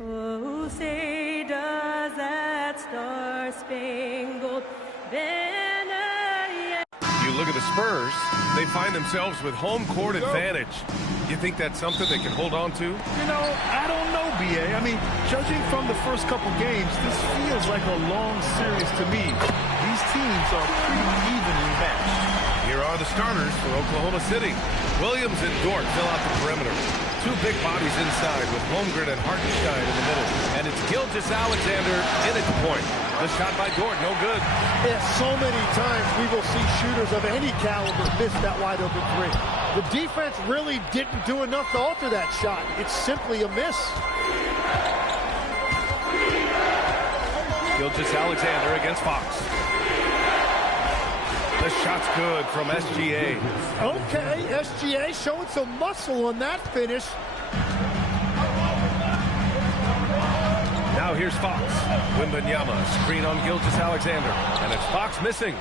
Oh, say does that star-spangled banner yet? You look at the Spurs, they find themselves with home court advantage. You think that's something they can hold on to? You know, I don't know, B.A. I mean, judging from the first couple games, this feels like a long series to me. These teams are pretty evenly matched. Here are the starters for Oklahoma City. Williams and Dort fill out the perimeter. Two big bodies inside with Holmgren and Hartenstein in the middle. And it's Gilgeous-Alexander in at the point. The shot by Dort, no good. Yeah, so many times we will see shooters of any caliber miss that wide open three. The defense really didn't do enough to alter that shot. It's simply a miss. Gilgeous-Alexander against Fox. The shot's good from SGA. Okay, SGA showing some muscle on that finish. Now here's Fox. Wembanyama, screen on Gilgeous-Alexander. And it's Fox missing.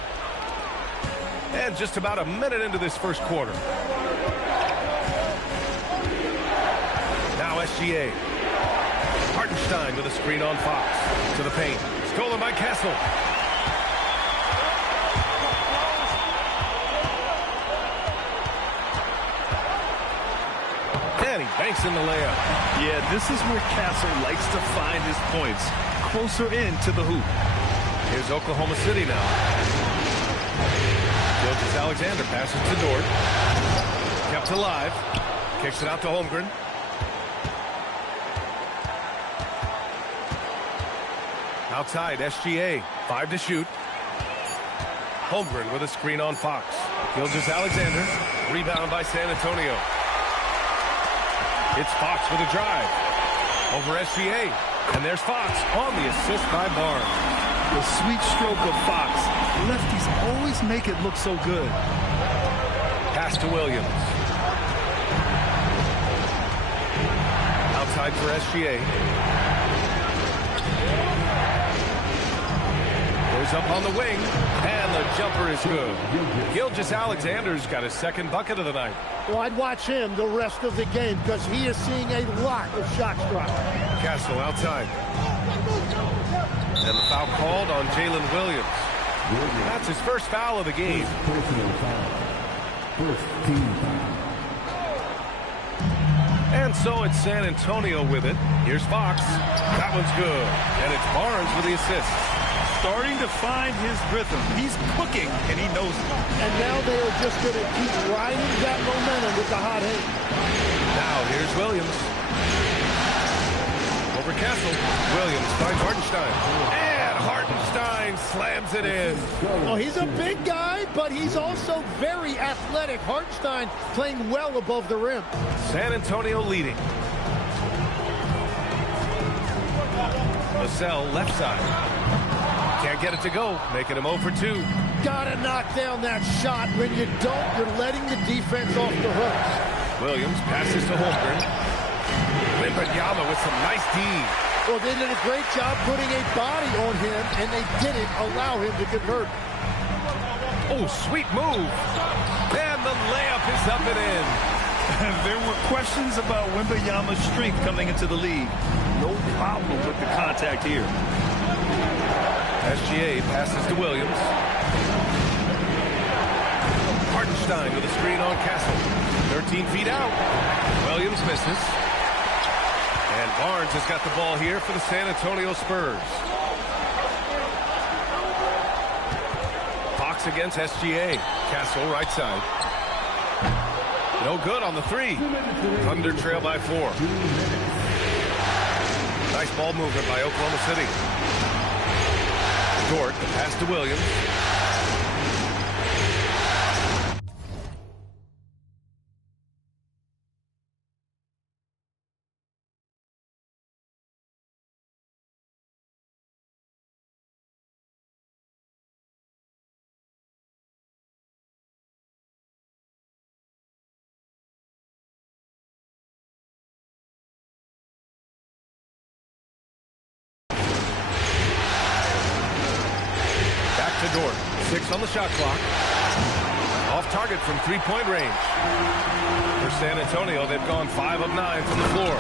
And just about a minute into this first quarter. Now SGA. Hartenstein with a screen on Fox. To the paint. Stolen by Castle. And he banks in the layup. Yeah, this is where Castle likes to find his points. Closer in to the hoop. Here's Oklahoma City now. Gilgeous-Alexander passes to Dort. Kept alive. Kicks it out to Holmgren. Outside, SGA. 5 to shoot. Holmgren with a screen on Fox. Gilgeous-Alexander. Rebound by San Antonio. It's Fox with a drive. Over SGA. And there's Fox on the assist by Barnes. The sweet stroke of Fox. Lefties always make it look so good. Pass to Williams. Outside for SGA. Goes up on the wing. And the jumper is good. Gilgeous-Alexander's got his second bucket of the night. Well, I'd watch him the rest of the game because he is seeing a lot of shot drops. Castle outside. And the foul called on Jalen Williams. That's his first foul of the game. And so it's San Antonio with it. Here's Fox. That one's good. And it's Barnes with the assist. Starting to find his rhythm. He's cooking, and he knows it. And now they are just going to keep riding that momentum with the hot hand. Now here's Williams. Over Castle. Williams finds Hartenstein. And Hartenstein slams it in. Well, he's a big guy, but he's also very athletic. Hartenstein playing well above the rim. San Antonio leading. Vassell left side. Can't get it to go, making him 0 for 2. Gotta knock down that shot. When you don't, you're letting the defense off the hooks. Williams passes to Holmgren. Wembanyama with some nice D. Well, they did a great job putting a body on him, and they didn't allow him to convert. Oh, sweet move. And the layup is up and in. There were questions about Wembanyama's strength coming into the league. No problem with the contact here. SGA passes to Williams. Hartenstein with a screen on Castle. 13 feet out. Williams misses. And Barnes has got the ball here for the San Antonio Spurs. Fox against SGA. Castle right side. No good on the 3. Thunder trail by 4. Nice ball movement by Oklahoma City. Dort, the pass to Williams. To Dort. 6 on the shot clock. Off target from 3-point range. For San Antonio, they've gone 5 of 9 from the floor.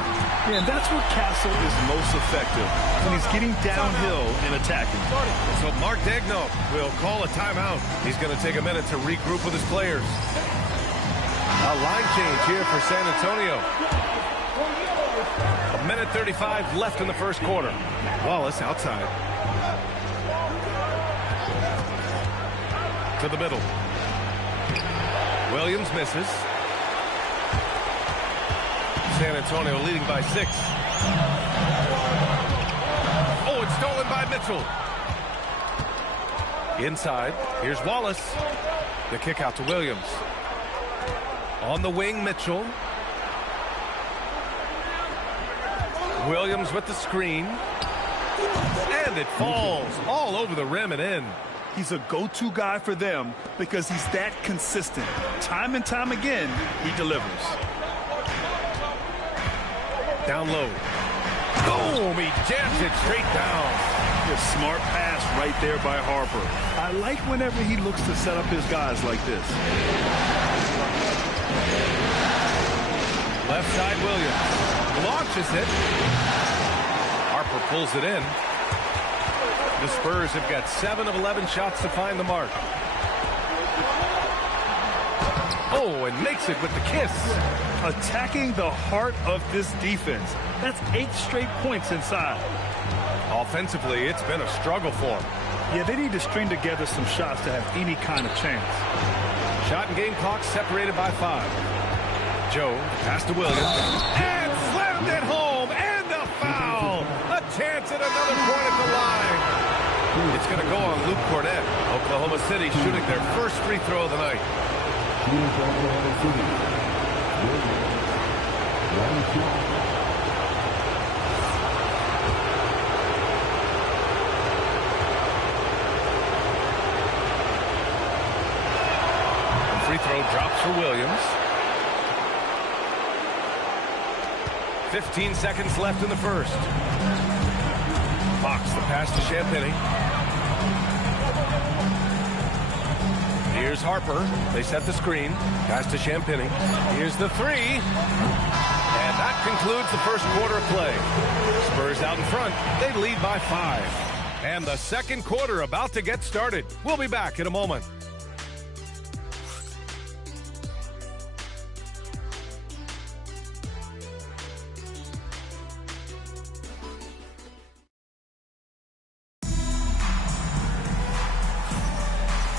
Yeah, and that's where Castle is most effective, when he's getting downhill and attacking. So Mark Degno will call a timeout. He's going to take a minute to regroup with his players. A line change here for San Antonio. A minute 35 left in the first quarter. Wallace outside. To the middle. Williams misses. San Antonio leading by 6. Oh, it's stolen by Mitchell. Inside, here's Wallace. The kick out to Williams. On the wing, Mitchell. Williams with the screen. And it falls all over the rim and in. He's a go-to guy for them because he's that consistent. Time and time again, he delivers. Down low. Boom! He jams it straight down. A smart pass right there by Harper. I like whenever he looks to set up his guys like this. Left side, Williams. Launches it. Harper pulls it in. The Spurs have got 7 of 11 shots to find the mark. Oh, and makes it with the kiss. Attacking the heart of this defense. That's 8 straight points inside. Offensively, it's been a struggle for them. Yeah, they need to string together some shots to have any kind of chance. Shot and game clock separated by 5. Joe, pass to Williams. And slammed it home. And the foul. A chance at another point at the line. It's going to go on Luke Cornett. Oklahoma City shooting their first free throw of the night. Free throw drops for Williams. 15 seconds left in the first. Fox the pass to Champagny. Here's Harper. They set the screen. Pass to Champagny. Here's the 3. And that concludes the first quarter of play. Spurs out in front. They lead by 5. And the second quarter about to get started. We'll be back in a moment.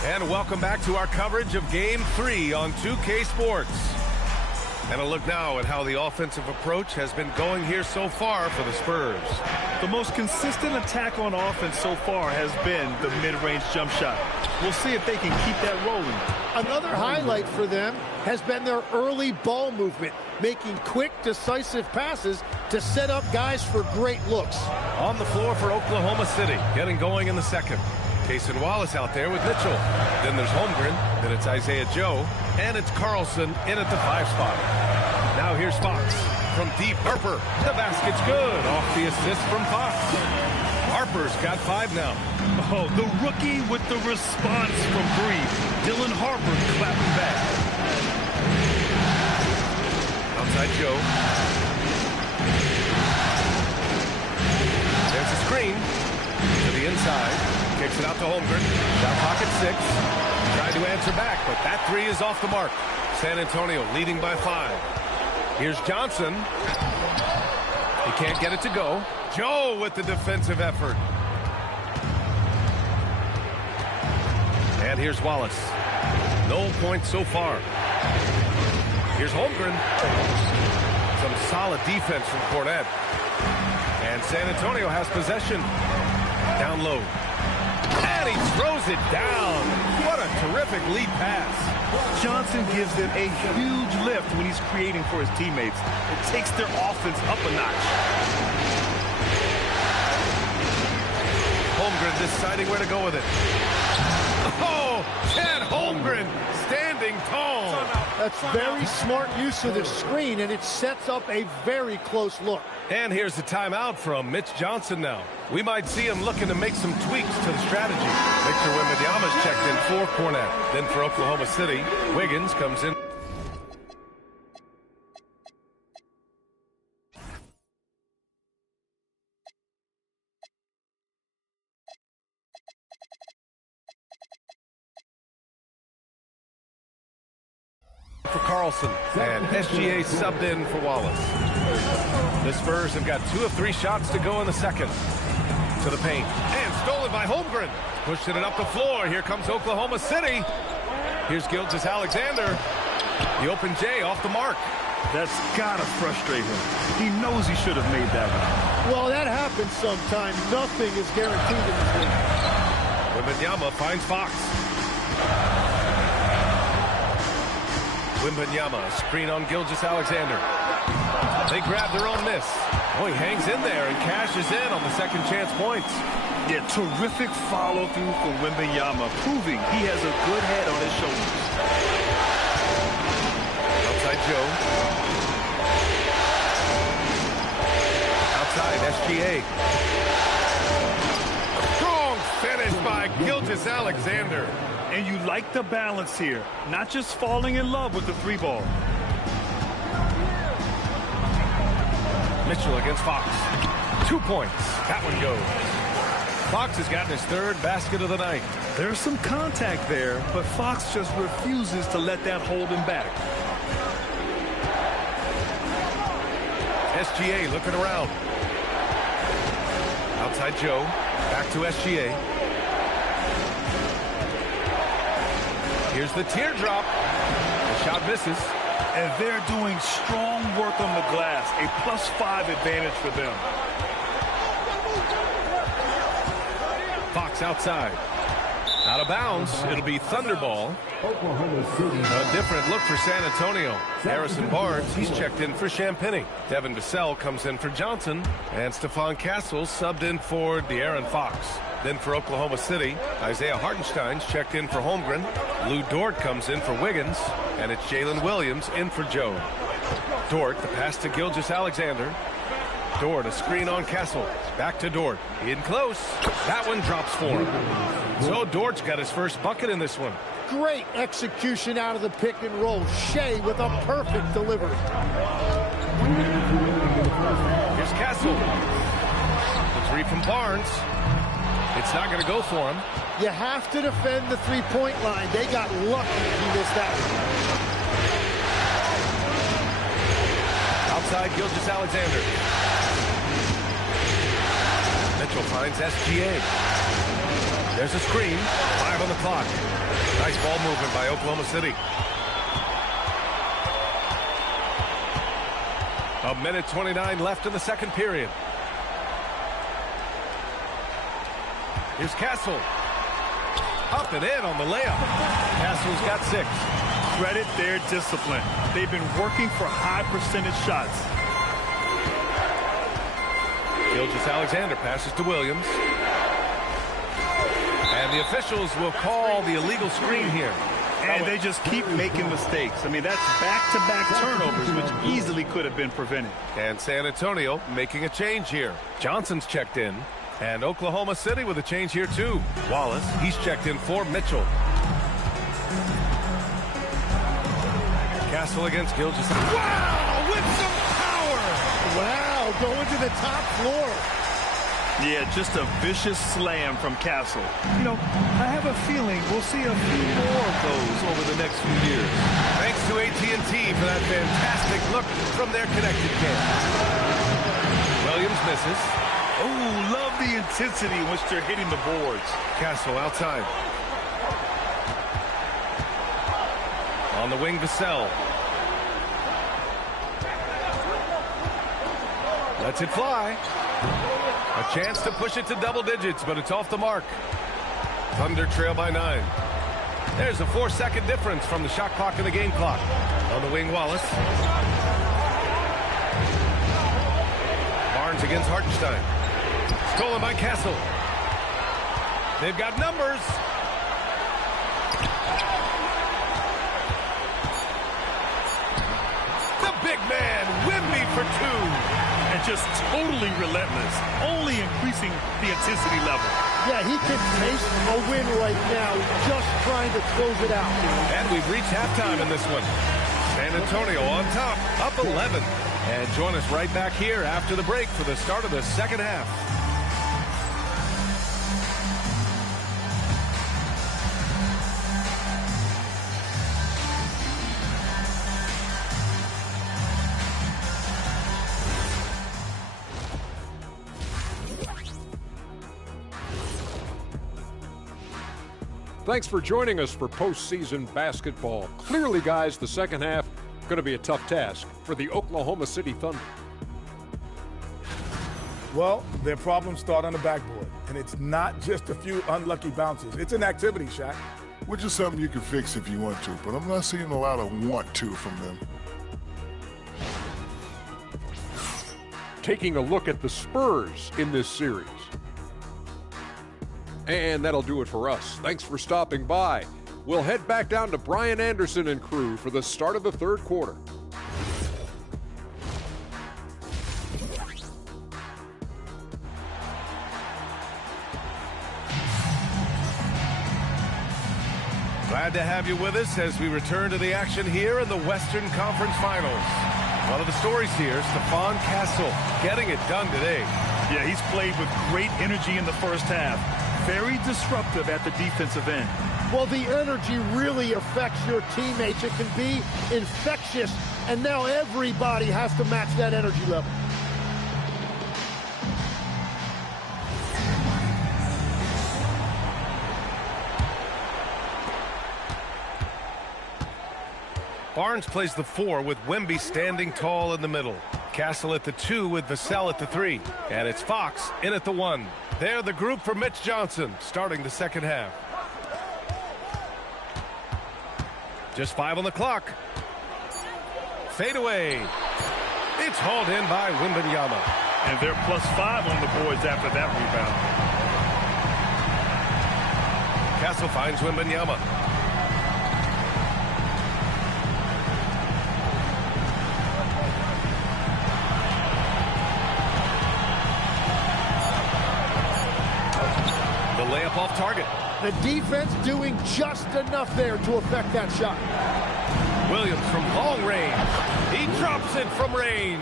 And welcome back to our coverage of Game 3 on 2K Sports. And a look now at how the offensive approach has been going here so far for the Spurs. The most consistent attack on offense so far has been the mid-range jump shot. We'll see if they can keep that rolling. Another highlight for them has been their early ball movement, making quick, decisive passes to set up guys for great looks. On the floor for Oklahoma City, getting going in the second. Cason Wallace out there with Mitchell. Then there's Holmgren. Then it's Isaiah Joe. And it's Carlson in at the 5 spot. Now here's Fox. From deep, Harper. The basket's good. Off the assist from Fox. Harper's got 5 now. Oh, the rookie with the response from Bree. Dylan Harper clapping back. Outside Joe. There's a screen. To the inside. Kicks it out to Holmgren. Shot pocket 6. Tried to answer back, but that 3 is off the mark. San Antonio leading by 5. Here's Johnson. He can't get it to go. Joe with the defensive effort. And here's Wallace. No points so far. Here's Holmgren. Some solid defense from Cornett. And San Antonio has possession. Down low. And he throws it down. What a terrific lead pass. Johnson gives them a huge lift when he's creating for his teammates. It takes their offense up a notch. Holmgren deciding where to go with it. Oh, Chad Holmgren standing tall. That's very smart use of the screen, and it sets up a very close look. And here's the timeout from Mitch Johnson now. We might see him looking to make some tweaks to the strategy. Victor Wembanyama's checked in for Cornett. Then for Oklahoma City, Wiggins comes in. Carlson. And SGA subbed in for Wallace. The Spurs have got 2 of 3 shots to go in the second. To the paint. And stolen by Holmgren. Pushing it up the floor. Here comes Oklahoma City. Here's Gilgeous-Alexander. The open J off the mark. That's gotta frustrate him. He knows he should have made that one. Well, that happens sometimes. Nothing is guaranteed in this game. Wembanyama finds Fox. Wembanyama, screen on Gilgeous-Alexander. They grab their own miss. Oh, he hangs in there and cashes in on the second chance points. Yeah, terrific follow-through from Wembanyama, proving he has a good head on his shoulders. Outside Joe. Outside SGA. Strong finish by Gilgeous-Alexander. And you like the balance here, not just falling in love with the 3-ball. Mitchell against Fox. 2 points. That one goes. Fox has gotten his 3rd basket of the night. There's some contact there, but Fox just refuses to let that hold him back. SGA looking around. Outside Joe. Back to SGA. Here's the teardrop. The shot misses. And they're doing strong work on the glass. A +5 advantage for them. Fox outside. Out of bounds. It'll be Thunderball. A different look for San Antonio. Harrison Barnes, he's checked in for Champagny. Devin Vassell comes in for Johnson. And Stephon Castle subbed in for De'Aaron Fox. Then for Oklahoma City, Isaiah Hartenstein's checked in for Holmgren. Lou Dort comes in for Wiggins. And it's Jalen Williams in for Joe. Dort, the pass to Gilgeous-Alexander. Dort, a screen on Castle. Back to Dort. In close. That one drops for him. So Dort's got his first bucket in this one. Great execution out of the pick and roll. Shea with a perfect delivery. Here's Castle. The 3 from Barnes. It's not going to go for him. You have to defend the 3-point line. They got lucky he missed that one. Outside Gilgeous-Alexander. Mitchell finds SGA. There's a screen. 5 on the clock. Nice ball movement by Oklahoma City. 1:29 left in the second period. Here's Castle. Up and in on the layup. Castle's got 6. Credit their discipline. They've been working for high percentage shots. Gilgeous-Alexander passes to Williams. And the officials will call the illegal screen here. And they just keep making mistakes. I mean, that's back-to-back turnovers, which easily could have been prevented. And San Antonio making a change here. Johnson's checked in. And Oklahoma City with a change here, too. Wallace, he's checked in for Mitchell. Castle against Gilgeous. Wow, with some power! Wow, going to the top floor. Yeah, just a vicious slam from Castle. You know, I have a feeling we'll see a few more of those over the next few years. Thanks to AT&T for that fantastic look from their connected cam. Williams misses. Oh, love the intensity in which they're hitting the boards. Castle outside. On the wing, Vassell. Lets it fly. A chance to push it to double digits, but it's off the mark. Thunder trail by 9. There's a 4-second difference from the shot clock and the game clock. On the wing, Wallace. Barnes against Hartenstein. Stolen by Castle. They've got numbers. The big man, Wemby for 2. And just totally relentless, only increasing the intensity level. Yeah, he can taste a win right now, just trying to close it out. And we've reached halftime in this one. San Antonio on top, up 11. And join us right back here after the break for the start of the second half. Thanks for joining us for postseason basketball. Clearly, guys, the second half going to be a tough task for the Oklahoma City Thunder. Well, their problems start on the backboard, and it's not just a few unlucky bounces. It's an activity, Shaq. Which is something you can fix if you want to, but I'm not seeing a lot of want to from them. Taking a look at the Spurs in this series. And that'll do it for us. Thanks for stopping by. We'll head back down to Brian Anderson and crew for the start of the third quarter. Glad to have you with us as we return to the action here in the Western Conference Finals. One of the stories here, Stephon Castle getting it done today. Yeah, he's played with great energy in the first half. Very disruptive at the defensive end. Well, the energy really affects your teammates. It can be infectious, and now everybody has to match that energy level. Barnes plays the 4 with Wemby standing tall in the middle. Castle at the 2 with Vassell at the 3. And it's Fox in at the 1. They're the group for Mitch Johnson starting the second half. Just 5 on the clock. Fade away. It's hauled in by Wembanyama. And they're +5 on the boards after that rebound. Castle finds Wembanyama. Layup off target. The defense doing just enough there to affect that shot. Williams from long range. He drops it from range.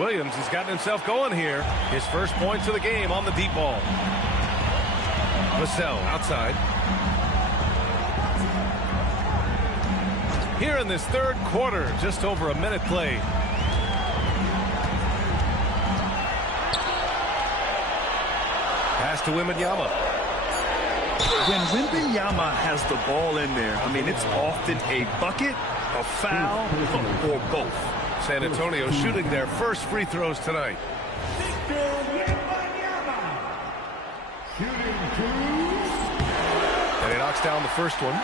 Williams has gotten himself going here. His first points of the game on the deep ball. Vassell outside. Here in this third quarter, just over a minute played. Pass to Wembanyama. When Wembanyama has the ball in there, I mean, it's often a bucket, a foul, or both. San Antonio shooting their first free throws tonight. And he knocks down the first one.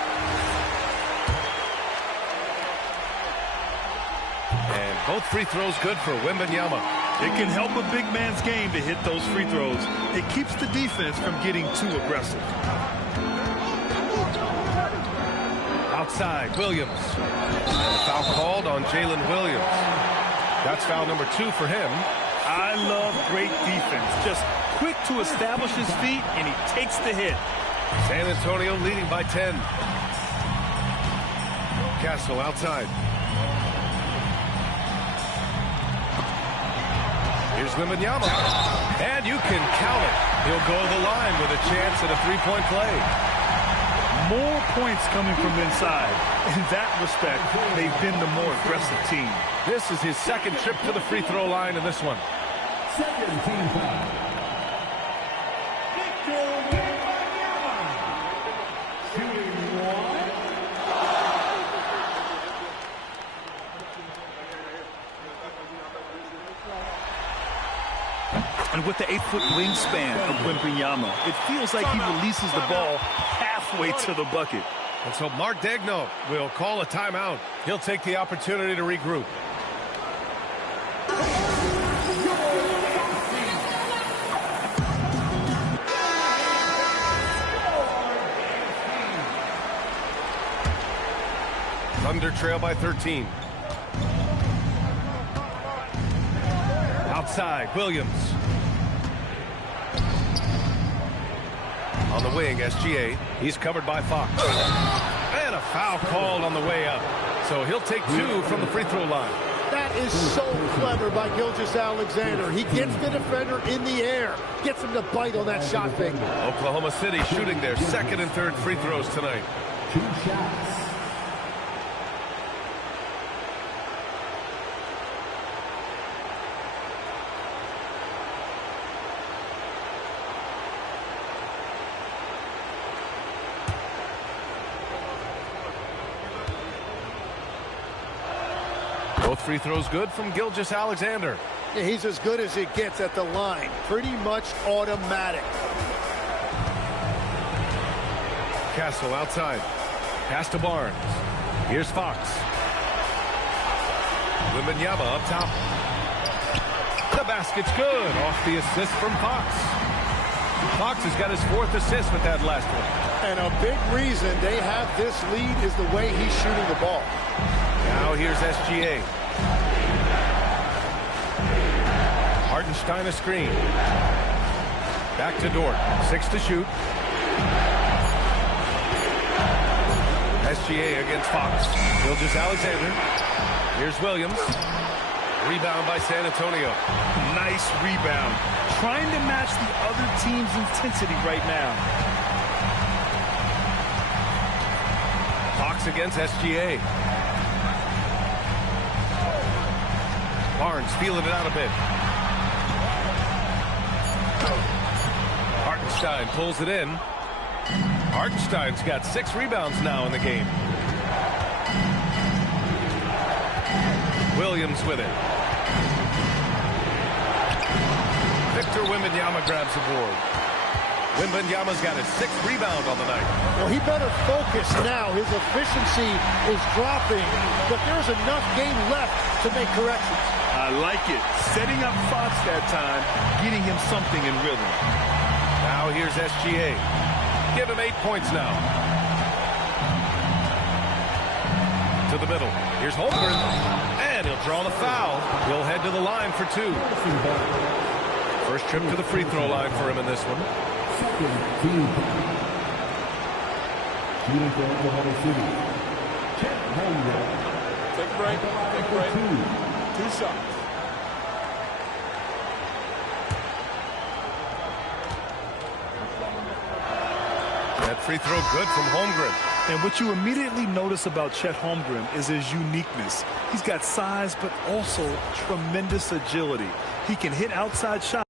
And both free throws good for Wembanyama. It can help a big man's game to hit those free throws. It keeps the defense from getting too aggressive. Outside, Williams. And the foul called on Jalen Williams. That's foul number 2 for him. I love great defense. Just quick to establish his feet, and he takes the hit. San Antonio leading by 10. Castle outside. Here's Wembanyama. And you can count it. He'll go to the line with a chance at a three-point play. More points coming from inside. In that respect, they've been the more aggressive team. This is his second trip to the free throw line in this one. Second team foul. Shooting 1. And with the 8-foot wingspan of Wembanyama, it feels like he releases the ball halfway to the bucket. And so Mark Daigneault will call a timeout. He'll take the opportunity to regroup. Thunder trail by 13. Outside, Williams. On the wing, SGA. He's covered by Fox. And a foul called on the way up. So he'll take 2 from the free throw line. That is so clever by Gilgeous-Alexander. He gets the defender in the air, gets him to bite on that shot fake. Oklahoma City shooting their second and third free throws tonight. 2 shots. Both free throws good from Gilgeous-Alexander. Yeah, he's as good as it gets at the line. Pretty much automatic. Castle outside. Pass to Barnes. Here's Fox. Wembanyama up top. The basket's good. Off the assist from Fox. Fox has got his 4th assist with that last one. And a big reason they have this lead is the way he's shooting the ball. Now here's SGA. Hartenstein a screen. Back to Dort. 6 to shoot. SGA against Fox. Gilgeous-Alexander. Here's Williams. Rebound by San Antonio. Nice rebound. Trying to match the other team's intensity right now. Fox against SGA. Barnes feeling it out a bit. Hartenstein pulls it in. Hartenstein's got 6 rebounds now in the game. Williams with it. Victor Wembanyama grabs the board. Wembanyama's got his 6th rebound on the night. Well, he better focus now. His efficiency is dropping, but there's enough game left to make corrections. I like it. Setting up Fox that time, getting him something in rhythm. Now here's SGA. Give him 8 points now. To the middle. Here's Holmgren. And he'll draw the foul. He'll head to the line for 2. First trip to the free throw line for him in this one. Shooting for Oklahoma City. Take a break. Take a break. 2 shots. That free throw good from Holmgren. And what you immediately notice about Chet Holmgren is his uniqueness. He's got size, but also tremendous agility. He can hit outside shots.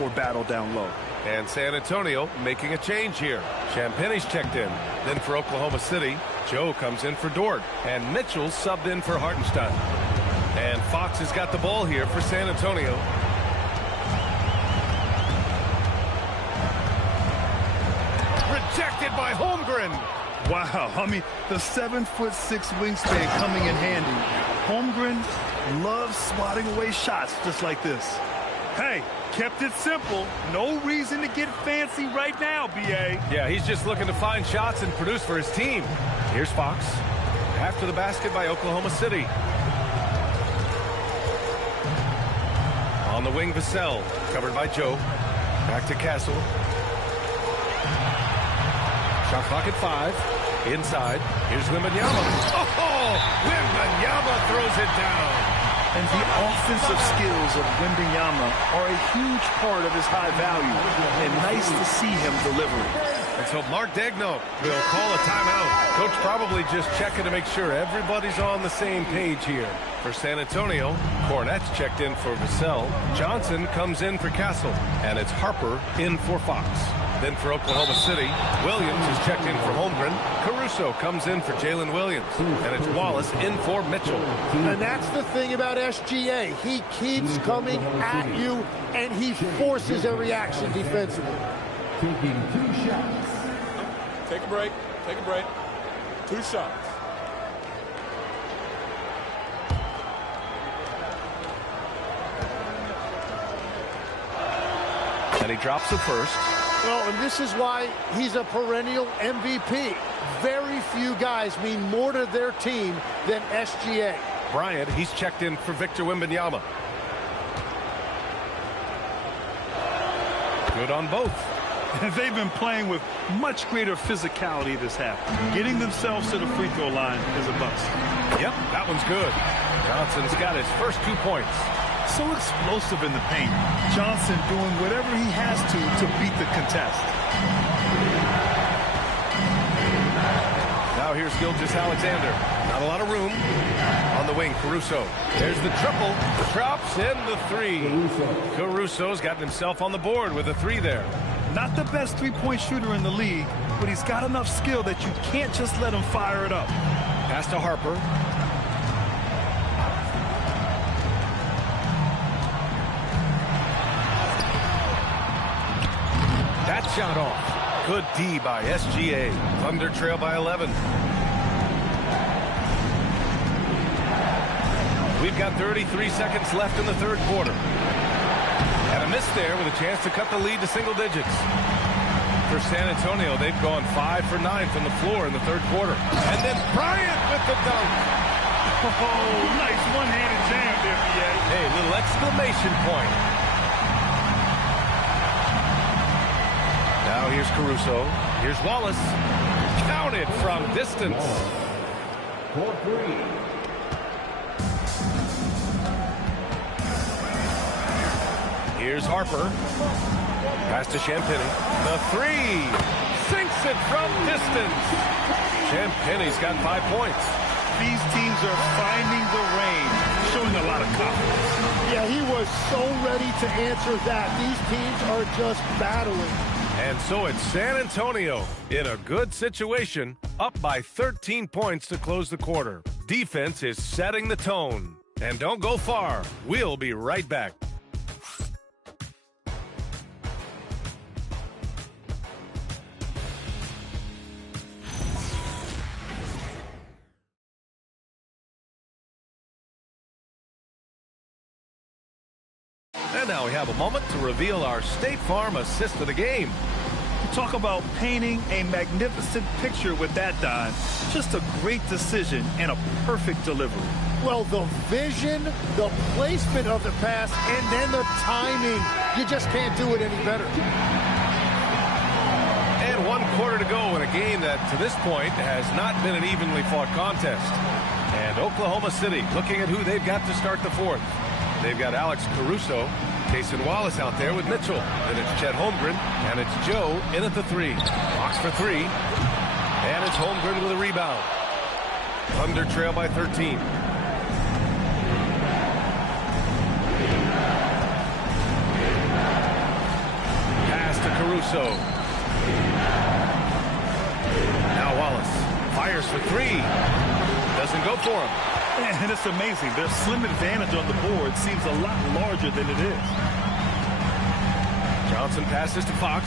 Or battle down low. And San Antonio making a change here. Champagne's checked in. Then for Oklahoma City, Joe comes in for Dort. And Mitchell's subbed in for Hartenstein. And Fox has got the ball here for San Antonio. Rejected by Holmgren. Wow, I mean, the 7'6" wingspan coming in handy. Holmgren loves swatting away shots just like this. Hey, kept it simple. No reason to get fancy right now, B.A. Yeah, he's just looking to find shots and produce for his team. Here's Fox. After the basket by Oklahoma City. On the wing, Vassell. Covered by Joe. Back to Castle. Shot clock at 5. Inside. Here's Wembanyama. Oh! Wembanyama throws it down. And the offensive skills of Wembanyama are a huge part of his high value. And nice to see him delivering. And so Mark Daigneault will call a timeout. Coach probably just checking to make sure everybody's on the same page here. For San Antonio, Cornette's checked in for Vassell. Johnson comes in for Castle. And it's Harper in for Fox. Then for Oklahoma City, Williams is checked in for Holmgren. Caruso comes in for Jalen Williams. And it's Wallace in for Mitchell. And that's the thing about SGA. He keeps coming at you, and he forces a reaction defensively. Taking 2 shots. Take a break. Take a break. 2 shots. And he drops the first. Well, and this is why he's a perennial MVP. Very few guys mean more to their team than SGA. Bryant, he's checked in for Victor Wembanyama. Good on both. They've been playing with much greater physicality this half. Getting themselves to the free throw line is a bust. Yep, that one's good. Johnson's got his first 2 points. So explosive in the paint. Johnson doing whatever he has to beat the contest. Now here's Gilgeous-Alexander. Not a lot of room. On the wing, Caruso. There's the triple. Drops in the 3. Caruso's gotten himself on the board with a 3 there. Not the best three-point shooter in the league, but he's got enough skill that you can't just let him fire it up. Pass to Harper. That shot off. Good D by SGA. Thunder trail by 11. We've got 33 seconds left in the third quarter. And a miss there with a chance to cut the lead to single digits. For San Antonio, they've gone 5 for 9 from the floor in the third quarter. And then Bryant with the dunk. Oh, nice one-handed jam there, B.A. Hey, little exclamation point. Now here's Caruso. Here's Wallace. Counted from distance. For three. Here's Harper. Pass to Champagny. The three. Sinks it from distance. Champagny's got 5 points. These teams are finding the range, showing a lot of confidence. Yeah, he was so ready to answer that. These teams are just battling. And so it's San Antonio in a good situation, up by 13 points to close the quarter. Defense is setting the tone. And don't go far. We'll be right back. And now we have a moment to reveal our State Farm assist of the game. Talk about painting a magnificent picture with that, Don. Just a great decision and a perfect delivery. Well, the vision, the placement of the pass, and then the timing. You just can't do it any better. And 1 quarter to go in a game that, to this point, has not been an evenly fought contest. And Oklahoma City looking at who they've got to start the fourth. They've got Alex Caruso, Tayson Wallace out there with Mitchell. Then it's Chet Holmgren, and it's Joe in at the three. Box for three. And it's Holmgren with a rebound. Thunder trail by 13. Pass to Caruso. Now Wallace fires for three. Doesn't go for him. And it's amazing. Their slim advantage on the board seems a lot larger than it is. Johnson passes to Fox.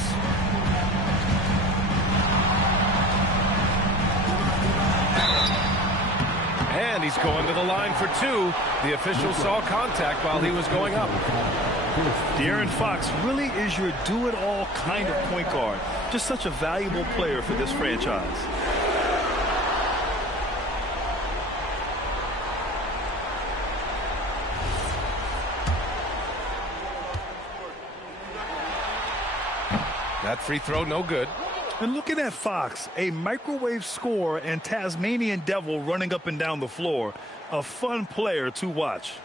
And he's going to the line for two. The official saw contact while he was going up. De'Aaron Fox really is your do-it-all kind of point guard. Just such a valuable player for this franchise. That free throw, no good. And looking at Fox, a microwave scorer and Tasmanian devil running up and down the floor. A fun player to watch.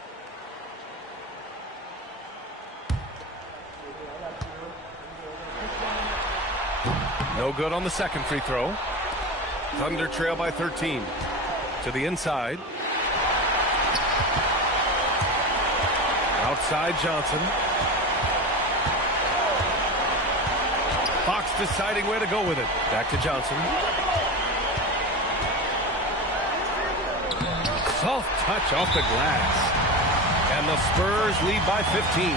No good on the second free throw. Thunder trail by 13. To the inside. Outside Johnson. Fox deciding where to go with it. Back to Johnson. Soft touch off the glass. And the Spurs lead by 15.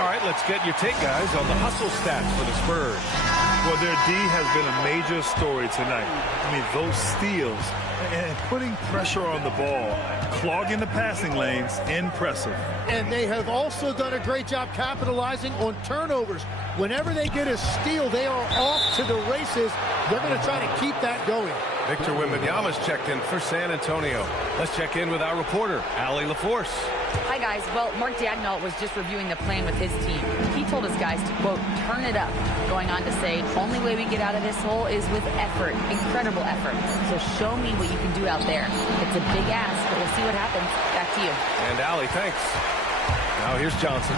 All right, let's get your take, guys, on the hustle stats for the Spurs. Well, their D has been a major story tonight. I mean, those steals and putting pressure on the ball, clogging the passing lanes, impressive. And they have also done a great job capitalizing on turnovers. Whenever they get a steal, they are off to the races. They're going to try to keep that going. Victor Wembanyama's checked in for San Antonio. Let's check in with our reporter, Allie LaForce. Hi, guys. Well, Mark Daigneault was just reviewing the plan with his team. He told his guys to, quote, turn it up, going on to say, only way we get out of this hole is with effort, incredible effort. So show me what you can do out there. It's a big ask, but we'll see what happens. Back to you. And Allie, thanks. Now here's Johnson.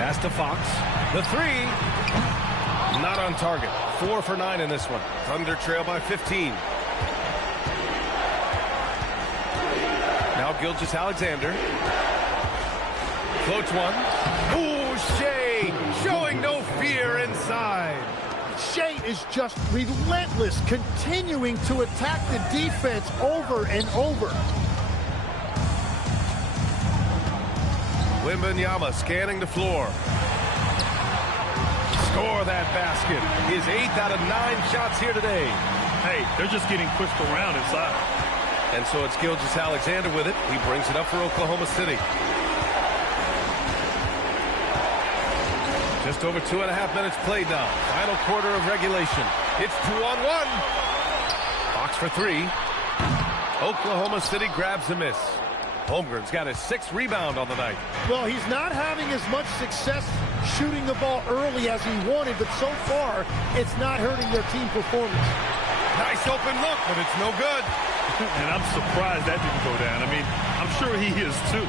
Pass to Fox. The three. Not on target. 4 for 9 in this one. Thunder trail by 15. Now Gilgeous-Alexander. Floats one. Ooh, Shea inside. Shea is just relentless, continuing to attack the defense over and over. Wembanyama scanning the floor. Score that basket. His 8th out of 9 shots here today. Hey, they're just getting pushed around inside. And so it's Gilgeous-Alexander with it. He brings it up for Oklahoma City. Just over 2.5 minutes played now. Final quarter of regulation. It's 2-on-1. Fox for 3. Oklahoma City grabs a miss. Holmgren's got his 6th rebound on the night. Well, he's not having as much success shooting the ball early as he wanted, but so far, it's not hurting their team performance. Nice open look, but it's no good. And I'm surprised that didn't go down. I mean, I'm sure he is too.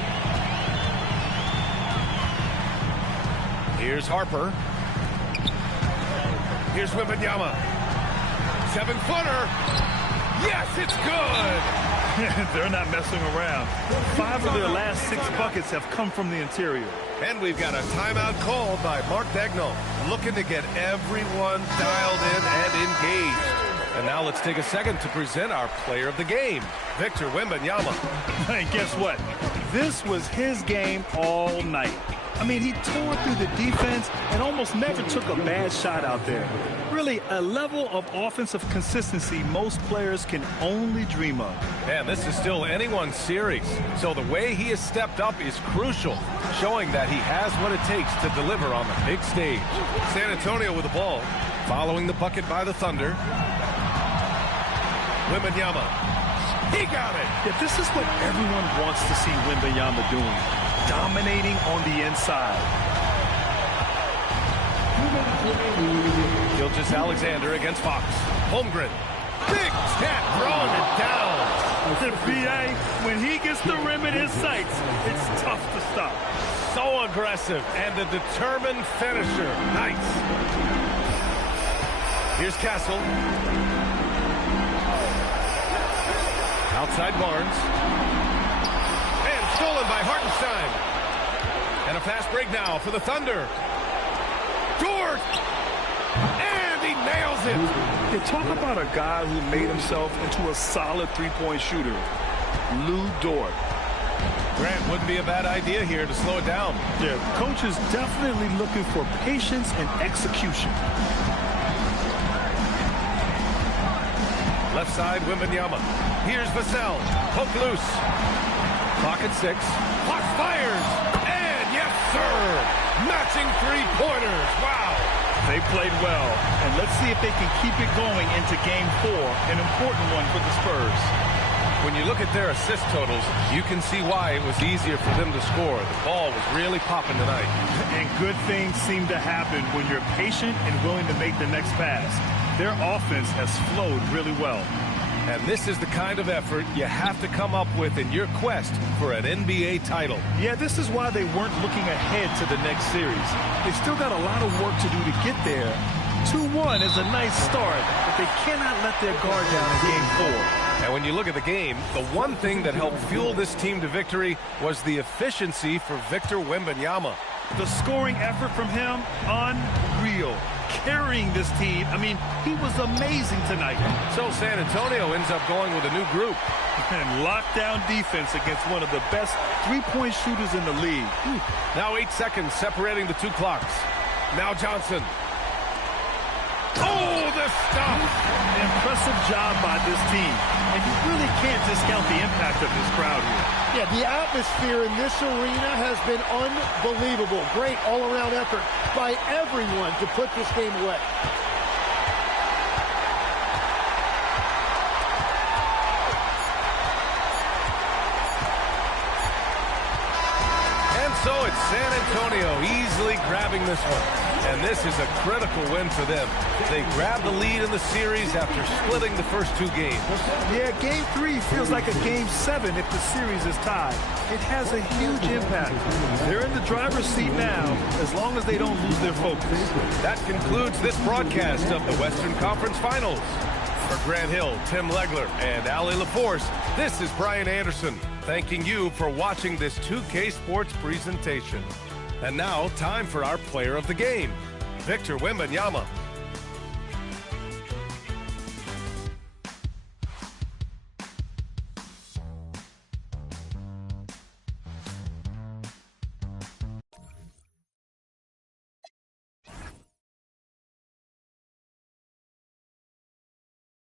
Here's Harper. Here's Wembanyama. 7-footer. Yes, it's good. They're not messing around. 5 of their last 6 buckets have come from the interior. And we've got a timeout called by Mark Daigneault, looking to get everyone dialed in and engaged. And now let's take a second to present our player of the game, Victor Wembanyama. Hey, guess what? This was his game all night. I mean, he tore through the defense and almost never took a bad shot out there. Really, a level of offensive consistency most players can only dream of. And this is still anyone's series. So the way he has stepped up is crucial, showing that he has what it takes to deliver on the big stage. San Antonio with the ball, following the bucket by the Thunder. Wembanyama. He got it. Yeah, this is what everyone wants to see Wembanyama doing. Dominating on the inside. Gilgeous-Alexander against Fox. Holmgren. Big step, throwing it down. The BA, when he gets the rim in his sights, it's tough to stop. So aggressive and a determined finisher. Nice. Here's Castle. Outside Barnes. And stolen by Hartenstein. And a fast break now for the Thunder. Dort! And he nails it. You talk about a guy who made himself into a solid three-point shooter. Lou Dort. Grant, wouldn't be a bad idea here to slow it down. Yeah, coach is definitely looking for patience and execution. Left side, Wembanyama. Here's Vassell. Poke loose. Clock at 6. Clock fires. And yes, sir. Matching three-pointers. Wow. They played well. And let's see if they can keep it going into Game 4, an important one for the Spurs. When you look at their assist totals, you can see why it was easier for them to score. The ball was really popping tonight. And good things seem to happen when you're patient and willing to make the next pass. Their offense has flowed really well. And this is the kind of effort you have to come up with in your quest for an NBA title. Yeah, this is why they weren't looking ahead to the next series. They still got a lot of work to do to get there. 2-1 is a nice start, but they cannot let their guard down in Game 4. And when you look at the game, the one thing that helped fuel this team to victory was the efficiency for Victor Wembanyama. The scoring effort from him, unreal. Carrying this team, I mean, he was amazing tonight. So San Antonio ends up going with a new group. And lockdown defense against one of the best three-point shooters in the league. Now 8 seconds separating the two clocks. Now Johnson. Oh, the stuff! Impressive job by this team. And you really can't discount the impact of this crowd here. Yeah, the atmosphere in this arena has been unbelievable. Great all-around effort by everyone to put this game away. And so it's San Antonio easily grabbing this one. And this is a critical win for them. They grab the lead in the series after splitting the first 2 games. Yeah, Game 3 feels like a Game 7 if the series is tied. It has a huge impact. They're in the driver's seat now, as long as they don't lose their focus. That concludes this broadcast of the Western Conference Finals. For Grant Hill, Tim Legler, and Allie LaForce, this is Brian Anderson, thanking you for watching this 2K Sports presentation. And now, time for our player of the game. Victor Wembanyama